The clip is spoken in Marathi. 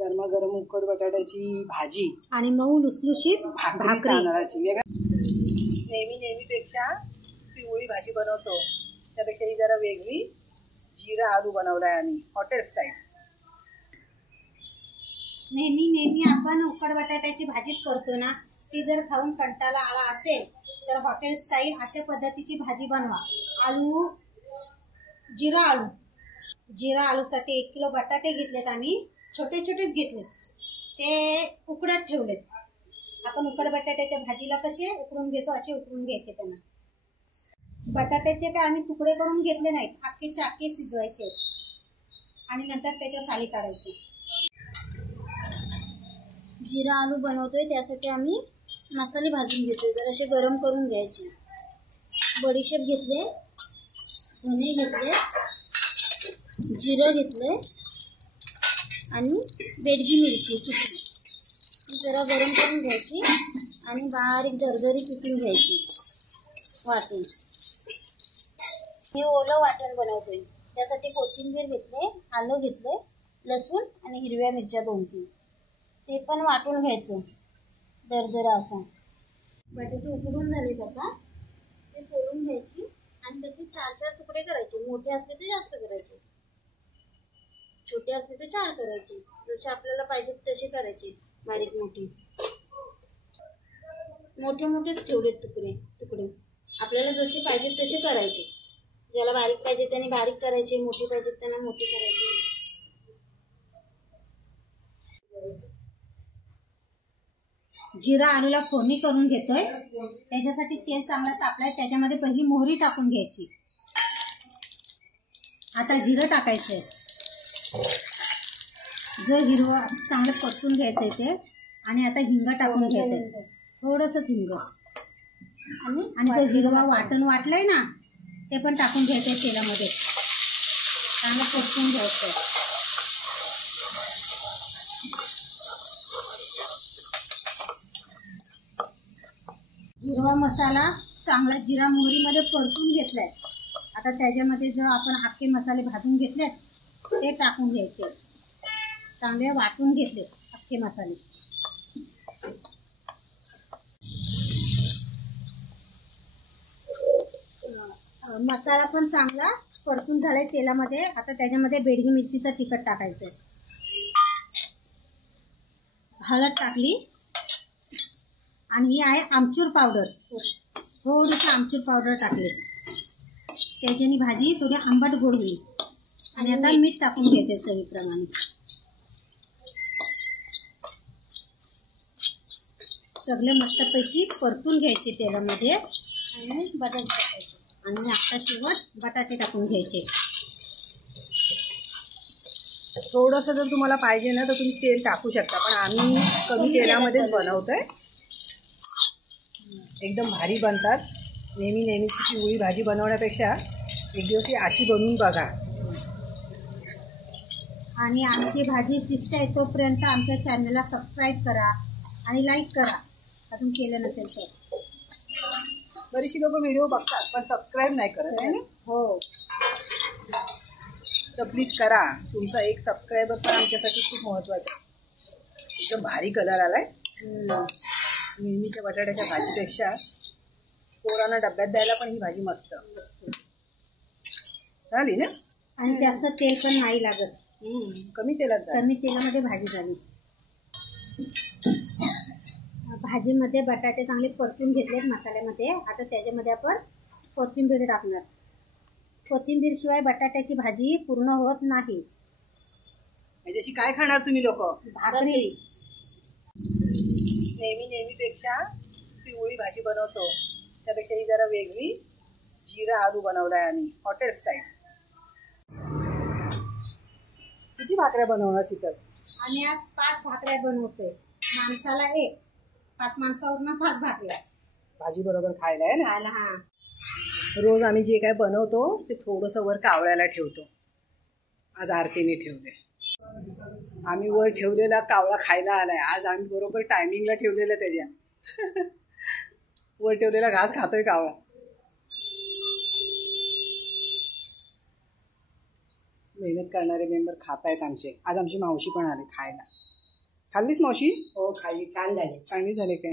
गरमागरम उकड बटाट्याची भाजी आणि मऊ लुसलुशीत भाकरी तांदळाची. नेहमीपेक्षा पिवळी भाजी बनवतो त्यापेक्षा ही जरा वेगळी जिरा आलू बनवलाय आम्ही हॉटेल स्टाईल. नेहमी आपण उकड बटाट्याची भाजीच करतो ना, ती जर खाऊन कंटाळा आला असेल तर हॉटेल स्टाईल अशा पद्धतीची भाजी बनवा. जिरा आलूसाठी 1 किलो बटाटे घेतलेत आम्ही, छोटेच घेतले, ते उकडत ठेवलेत. आपण उकड बटाट्याच्या भाजीला कसे उकडून घेतो असे उकडून घ्यायचे. त्यांना बटाट्याचे काय आम्ही तुकडे करून घेतले नाहीत, अख्खे शिजवायचे आणि नंतर त्याच्या साली काढायचे. जिरा आलू बनवतोय त्यासाठी आम्ही मसाले भाजून घेतोय, जरासे गरम करून घ्यायचे. बडीशेप घेतले, धने घेतले, जिरं घेतले आणि बेडगी मिरची सुकी जरा गरम करून घ्यायची आणि बारीक दरदरी किसून घ्यायची वाटून. हे ओलं वाटण बनवतोय त्यासाठी कोथिंबीर घेतले, आलं घेतले, लसूण आणि हिरव्या मिरच्या 2-3 ते पण वाटून घ्यायचं दरदरा असा. बटाटे उकडून झाले आता ते सोडून घ्यायची आणि त्याचे 4 तुकडे करायचे. मोठे असले तर जास्त करायचे, छोटे असले तर 4 करायचे, जसे आपल्याला पाहिजे तसे करायचे. बारीक मोठेच ठेवलेत तुकडे आपल्याला जसे पाहिजे तसे करायचे. ज्याला बारीक पाहिजे त्याने बारीक करायचे, मोठे पाहिजे त्यांना मोठे करायचे. जिरा आलूला फोडणी करून घेतोय, त्याच्यासाठी तेल चांगलं तापलंय, त्याच्यामध्ये पहिली मोहरी टाकून घ्यायची. आता जिरं टाकायचंय, जो हिरवा चांगलं परतून घ्यायचंय ते. आणि आता हिंग टाकून घ्यायचंय, थोडंसं हिंग. आणि तो हिरवा वाटण वाटलंय ना ते पण टाकून घ्यायचंय तेलामध्ये, चांगलं परतून घ्यायचंय. हिरवा मसाला चांगला जिरा मोहरीमध्ये परतून घेतलाय. आता त्याच्यामध्ये जो आपण अख्खे मसाले भाजून घेतलेत ते टाकून घ्यायचे. चांगले वाटून घेतले अख्खे मसाले. मसाला पण चांगला परतून झालाय तेलामध्ये. आता त्याच्यामध्ये बेडगी मिरचीचं तिखट टाकायचं, हळद टाकली आणि ही आहे आमचूर पावडर, थोडीशी आमचूर पावडर टाकली. त्याच्याने भाजी थोडी आंबट गोड होईल. आणि आता मीठ टाकून घेते चवीप्रमाणे. सगळे मस्तपैकी परतून घ्यायचे तेलामध्ये आणि बटाटे टाकायचे. आणि आता शेवट बटाटे टाकून घ्यायचे. थोडंसं जर तुम्हाला पाहिजे ना तर तुम्ही तेल टाकू शकता, पण आम्ही कमी तेलामध्येच बनवतोय. एकदम भारी बनतात. नेहमीची पिवळी भाजी बनवण्यापेक्षा एक दिवस ही अशी बनवून बघा. आणि आमची भाजी शिजते तोपर्यंत आमच्या चॅनलला सबस्क्राईब करा आणि लाईक करा अजून केलं नसेल तर. बरीचशी लोक व्हिडिओ बघतात पण सबस्क्राईब नाही करत आहे ना. हो, तर प्लीज करा. तुमचा एक सबस्क्रायबर पण आमच्यासाठी खूप महत्त्वाचा आहे. एकदम भारी कलर आलाय. नेहमीच्या बटाट्याच्या भाजीपेक्षा पोरांना डब्यात द्यायला पण ही भाजी मस्त झाली ना. आणि जास्त तेल पण नाही लागत, कमी तेलामध्ये भाजी झाली. भाजीमध्ये बटाटे चांगले परतून घेतलेत मसाल्यामध्ये. आता त्याच्यामध्ये आपण कोथिंबीर टाकणार. कोथिंबीर शिवाय बटाट्याची भाजी पूर्ण होत नाही. याच्याशी काय खाणार तुम्ही लोक? भाकरी. नेहमीपेक्षा पिवळी भाजी बनवतो त्यापेक्षा ही जरा वेगळी जिरा आलू बनवलाय आम्ही हॉटेल स्टाईल. किती भाकऱ्या बनवणार शीतल? आणि आज 5 भाकऱ्या बनवतोय. माणसाला 1, 5 माणसावरनं 5 भाकऱ्या भाजी बरोबर खायला आहे ना. हा, रोज आम्ही जे काय बनवतो ते थोडंसं वर कावळ्याला ठेवतो. आज आरतीने ठेवले. आम्ही वर ठेवलेला कावळा खायला आलाय. आज आम्ही बरोबर टायमिंगला ठेवलेलं त्याच्या वर ठेवलेला घास खातोय कावळा. मेहनत करणारे मेंबर खात आहेत आमचे. आज आमची मावशी पण आले खायला. खाल्लीस मावशी? हो खाली छान झाले. चांगली झाले काय?